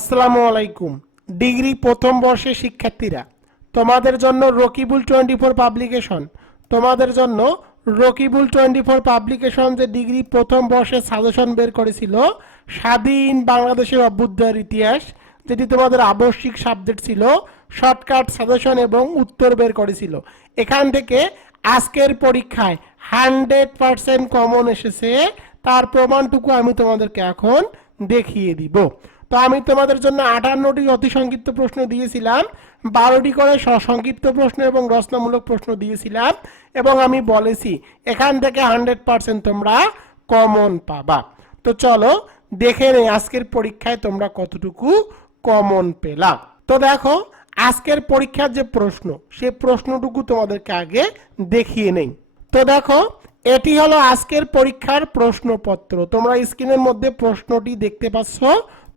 আসসালামু আলাইকুম। ডিগ্রি প্রথম বর্ষের শিক্ষার্থীরা, তোমাদের জন্য রকিবুল টোয়েন্টি ফোর পাবলিকেশন। তোমাদের জন্য রকিবুল টোয়েন্টি ফোর পাবলিকেশন যে ডিগ্রি প্রথম বর্ষের সাজেশন বের করেছিল, স্বাধীন বাংলাদেশের অভ্যুদয়ের ইতিহাস, যেটি তোমাদের আবশ্যিক সাবজেক্ট ছিল, শর্টকাট সাজেশন এবং উত্তর বের করেছিল। এখান থেকে আজকের পরীক্ষায় হান্ড্রেড পার্সেন্ট কমন এসেছে, তার প্রমাণটুকু আমি তোমাদেরকে এখন দেখিয়ে দিব। তো আমি তোমাদের জন্য আটান্নটি অতি সংক্ষিপ্ত প্রশ্ন দিয়েছিলাম, বারোটি করে সংক্ষিপ্ত প্রশ্ন এবং রচনামূলক প্রশ্ন দিয়েছিলাম, এবং আমি বলেছি এখান থেকে হান্ড্রেড পার্সেন্ট তোমরা কমন পাবা। তো চলো দেখে নেই আজকের পরীক্ষায় তোমরা কতটুকু কমন পেলা। তো দেখো, আজকের পরীক্ষার যে প্রশ্ন, সে প্রশ্নটুকু তোমাদেরকে আগে দেখিয়ে নেই। তো দেখো, এটি হলো আজকের পরীক্ষার প্রশ্নপত্র। তোমরা স্ক্রিনের মধ্যে প্রশ্নটি দেখতে পাচ্ছ।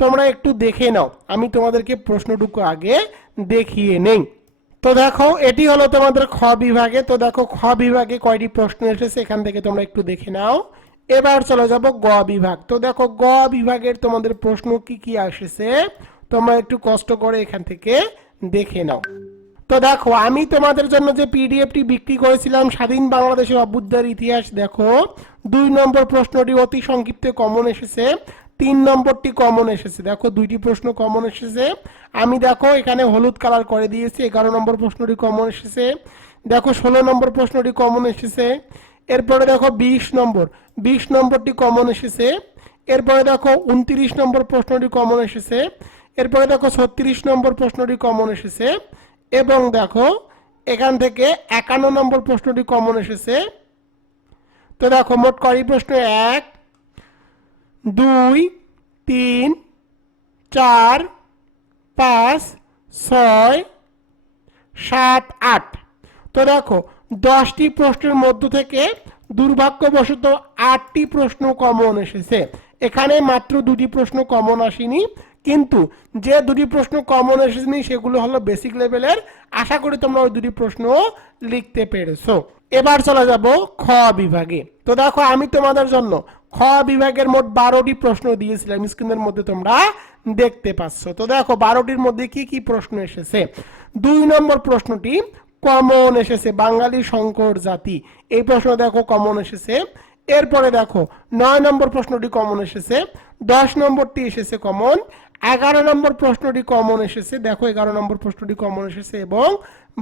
তোমরা একটু দেখে নাও। আমি তোমাদেরকে প্রশ্নটুকু আগে দেখিয়ে নেই। তো দেখো, এটি হলো তোমাদের খ বিভাগে। তো দেখো, খ বিভাগে কয়টি প্রশ্ন এসেছে, এখান থেকে তোমরা একটু দেখে নাও। এবার চলে যাব গ বিভাগ। তো দেখো, গ বিভাগের তোমাদের প্রশ্ন কি কি এসেছে তোমরা একটু কষ্ট করে এখান থেকে দেখে নাও। তো দেখো, আমি তোমাদের জন্য যে পিডিএফটি বিক্রি করেছিলাম, স্বাধীন বাংলাদেশের অভ্যুদয়ের ইতিহাস, দেখো, দুই নম্বর প্রশ্নটি অতি সংক্ষিপ্তে কমন এসেছে। তিন নম্বরটি কমন এসেছে। দেখো, দুইটি প্রশ্ন কমন এসেছে। আমি দেখো, এখানে হলুদ কালার করে দিয়েছি, এগারো নম্বর প্রশ্নটি কমন এসেছে। দেখো, ষোলো নম্বর প্রশ্নটি কমন এসেছে। এরপরে দেখো, বিশ নম্বর। বিশ নম্বরটি কমন এসেছে। এরপরে দেখো, উনত্রিশ নম্বর প্রশ্নটি কমন এসেছে। এরপরে দেখো, ছত্রিশ নম্বর প্রশ্নটি কমন এসেছে। এবং দেখো, এখান থেকে একান্ন নম্বর প্রশ্নটি কমন এসেছে। তো দেখো, মোট কয়টি প্রশ্ন? এক দুই, তিন, চার, পাঁচ, ছয়, সাত, আট। তো দেখো, দশটি প্রশ্নের মধ্য থেকে দুর্ভাগ্যবশত আটটি প্রশ্ন কমন এসেছে। এখানে মাত্র দুটি প্রশ্ন কমন আসেনি, কিন্তু যে দুটি প্রশ্ন কমন এসেছেনি সেগুলো হলো বেসিক লেভেলের আশা করি তোমরা ওই দুটি প্রশ্ন লিখতে পেরেছ। এবার চলে যাব খ বিভাগে। তো দেখো, আমি তোমাদের জন্য খ বিভাগের মোট বারোটি প্রশ্ন দিয়েছিলাম, স্ক্রিনের মধ্যে তোমরা দেখতে পাচ্ছ। তো দেখো, বারোটির মধ্যে কি কি প্রশ্ন এসেছে? দুই নম্বর প্রশ্নটি, কমন এসেছে, বাঙালি সংকর জাতি। এই প্রশ্ন দেখো, কমন এসেছে। এরপরে দেখো, নয় নম্বর প্রশ্নটি কমন এসেছে, দশ নম্বরটি এসেছে কমন, এগারো নম্বর প্রশ্নটি কমন এসেছে, দেখো, এগারো নম্বর প্রশ্নটি কমন এসেছে এবং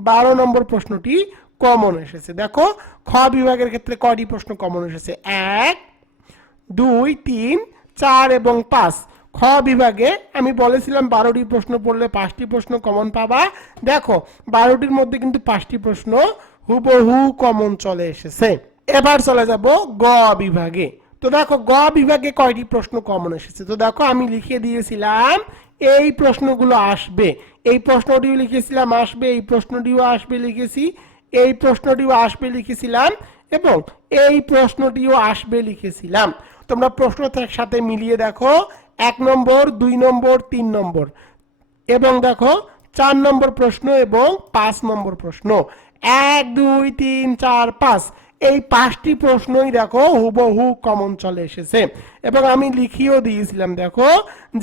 বারো নম্বর প্রশ্নটি কমন এসেছে। দেখো, খ বিভাগের ক্ষেত্রে কয়টি প্রশ্ন কমন এসেছে? এক দুই, তিন, চার এবং পাঁচ। খ বিভাগে আমি বলেছিলাম বারোটি প্রশ্ন পড়লে পাঁচটি প্রশ্ন কমন পাবা। দেখো, বারোটির মধ্যে কিন্তু পাঁচটি প্রশ্ন হুবহু কমন চলে এসেছে। এবার চলে যাব গ বিভাগে। তো দেখো, গ বিভাগে কয়টি প্রশ্ন কমন এসেছে? তো দেখো, আমি লিখে দিয়েছিলাম, এই প্রশ্নগুলো আসবে। এই প্রশ্নটিও লিখেছিলাম, আসবে। এই প্রশ্নটিও আসবে লিখেছি। এই প্রশ্নটিও আসবে লিখেছিলাম এবং এই প্রশ্নটিও আসবে লিখেছিলাম। তোমরা প্রশ্নটার সাথে মিলিয়ে দেখো। এক নম্বর, দুই নম্বর, তিন নম্বর। এবং দেখো, চার নম্বর প্রশ্ন এবং পাঁচ নম্বর প্রশ্ন। এক, দুই, তিন, চার, পাঁচ। এই পাঁচটি প্রশ্নই দেখো হুবহু কমন চলে এসেছে। এবং আমি লিখিয়েও দিয়েছিলাম, দেখো,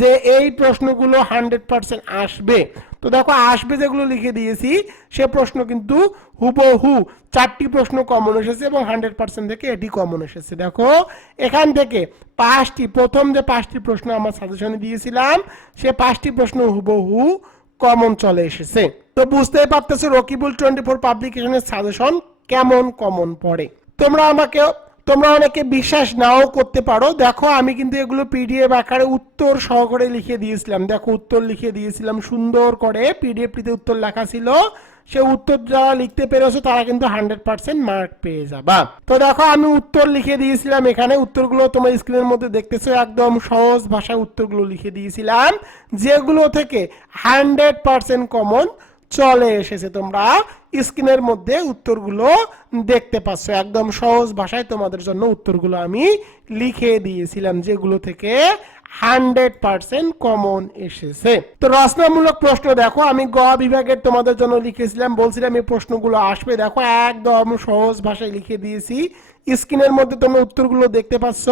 যে এই প্রশ্নগুলো হান্ড্রেড পার্সেন্ট আসবে। তো দেখো, আসবে যেগুলো লিখে দিয়েছি, সে প্রশ্ন কিন্তু হুবহু চারটি প্রশ্ন কমন এসেছে এবং হান্ড্রেড পার্সেন্ট থেকে এটি কমন এসেছে। দেখো, এখান থেকে পাঁচটি, প্রথম যে পাঁচটি প্রশ্ন আমার সাজেশনে দিয়েছিলাম, সে পাঁচটি প্রশ্ন হুবহু কমন চলে এসেছে। তো বুঝতেই পারতেছো রকিবুল টোয়েন্টি ফোর পাবলিকেশনের সাজেশন কেমন কমন পড়ে? তোমরা আমাকে তোমরা অনেকে বিশ্বাস নাও করতে পারো। দেখো, আমি কিন্তু এগুলো পিডিএফ আকারে উত্তর সহকারে লিখে দিয়েছিলাম। দেখো, উত্তর লিখে দিয়েছিলাম সুন্দর করে। পিডিএফটিতে উত্তর লেখা ছিল। সে উত্তর যারা লিখতে পেরেছ, তারা কিন্তু হান্ড্রেড পার্সেন্ট মার্ক পেয়ে যাবা। তো দেখো, আমি উত্তর লিখে দিয়েছিলাম এখানে। উত্তরগুলো তোমার স্ক্রিনের মধ্যে দেখতেছো। একদম সহজ ভাষায় উত্তরগুলো লিখে দিয়েছিলাম। যেগুলো থেকে হান্ড্রেড পার্সেন্ট কমন চলে এসেছে। তোমরা স্ক্রিনের মধ্যে উত্তরগুলো দেখতে পাচ্ছ। একদম সহজ ভাষায় তোমাদের জন্য উত্তরগুলো আমি লিখে দিয়েছিলাম, যেগুলো থেকে হান্ড্রেড পার্সেন্ট কমন এসেছে। তো রচনামূলক প্রশ্ন দেখো, আমি গ বিভাগের তোমাদের জন্য লিখেছিলাম, বলছিলাম এই প্রশ্নগুলো আসবে। দেখো, একদম সহজ ভাষায় লিখে দিয়েছি। স্ক্রিনের মধ্যে তোমরা উত্তরগুলো দেখতে পাচ্ছ।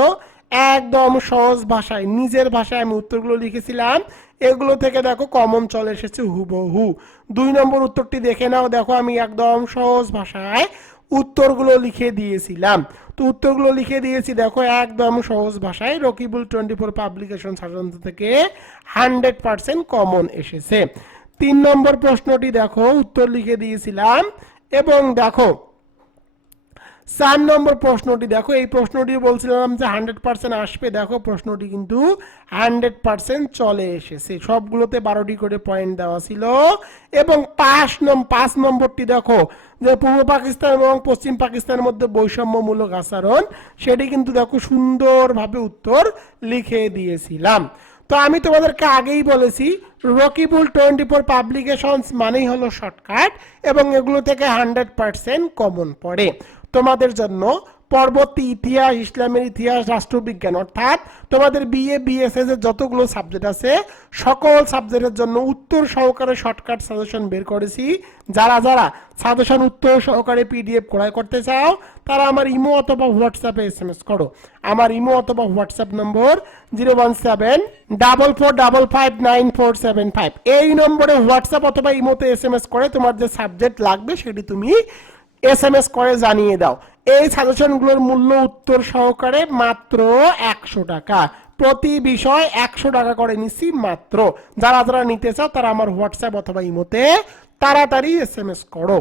একদম সহজ ভাষায়, নিজের ভাষায় আমি উত্তরগুলো লিখেছিলাম। এগুলো থেকে দেখো কমন চলে এসেছে হুবহু। দুই নম্বর উত্তরটি দেখে নাও। দেখো, আমি একদম সহজ ভাষায় উত্তরগুলো লিখে দিয়েছিলাম। তো উত্তরগুলো লিখে দিয়েছি, দেখো, একদম সহজ ভাষায় রকিবুল টোয়েন্টি ফোর পাবলিকেশন সাধারণত থেকে হান্ড্রেড পার্সেন্ট কমন এসেছে। তিন নম্বর প্রশ্নটি দেখো, উত্তর লিখে দিয়েছিলাম এবং দেখো চার নম্বর প্রশ্নটি, দেখো, এই প্রশ্নটি বলছিলাম যে হান্ড্রেড পার্সেন্ট আসবে। দেখো, প্রশ্নটি কিন্তু হান্ড্রেড পার্সেন্ট চলে এসেছে। সবগুলোতে বারোটি করে পয়েন্ট দেওয়া ছিল। এবং পাঁচ নম, পাঁচ নম্বরটি, দেখো, যে পূর্ব পাকিস্তান এবং পশ্চিম পাকিস্তানের মধ্যে বৈষম্যমূলক আচরণ, সেটি কিন্তু, দেখো, সুন্দরভাবে উত্তর লিখে দিয়েছিলাম। তো আমি তোমাদেরকে আগেই বলেছি, রকিবুল টোয়েন্টি ফোর পাবলিকেশনস মানেই হলো শর্টকাট এবং এগুলো থেকে হান্ড্রেড পার্সেন্ট কমন পড়ে। তোমাদের জন্য পরবর্তী ইতিহাস, ইসলামের ইতিহাস, রাষ্ট্রবিজ্ঞান, অর্থাৎ তোমাদের বিএ বিএসএস এর যতগুলো সাবজেক্ট আছে, সকল সাবজেক্টের জন্য উত্তর সহকারে শর্টকাট সাজেশন বের করেছি। যারা যারা সাজেশন উত্তর সহকারে পিডিএফ ক্রয় করতে চাও, তারা আমার ইমো অথবা হোয়াটসঅ্যাপে এস এম এস করো। আমার ইমো অথবা হোয়াটসঅ্যাপ নম্বর zero one seven double four double five nine four seven five এই নম্বরে হোয়াটসঅ্যাপ অথবা ইমোতে এস এম এস করে তোমার যে সাবজেক্ট লাগবে, সেটি তুমি এস এম এস করে জানিয়ে দাও। এই সাজেশনগুলোর মূল্য উত্তর সহকারে মাত্র একশো টাকা। প্রতি বিষয় একশো টাকা করে নিচ্ছি মাত্র। যারা যারা নিতে চাও তারা আমার হোয়াটসঅ্যাপ অথবা ইমোতে তাড়াতাড়ি এস এম এস করো।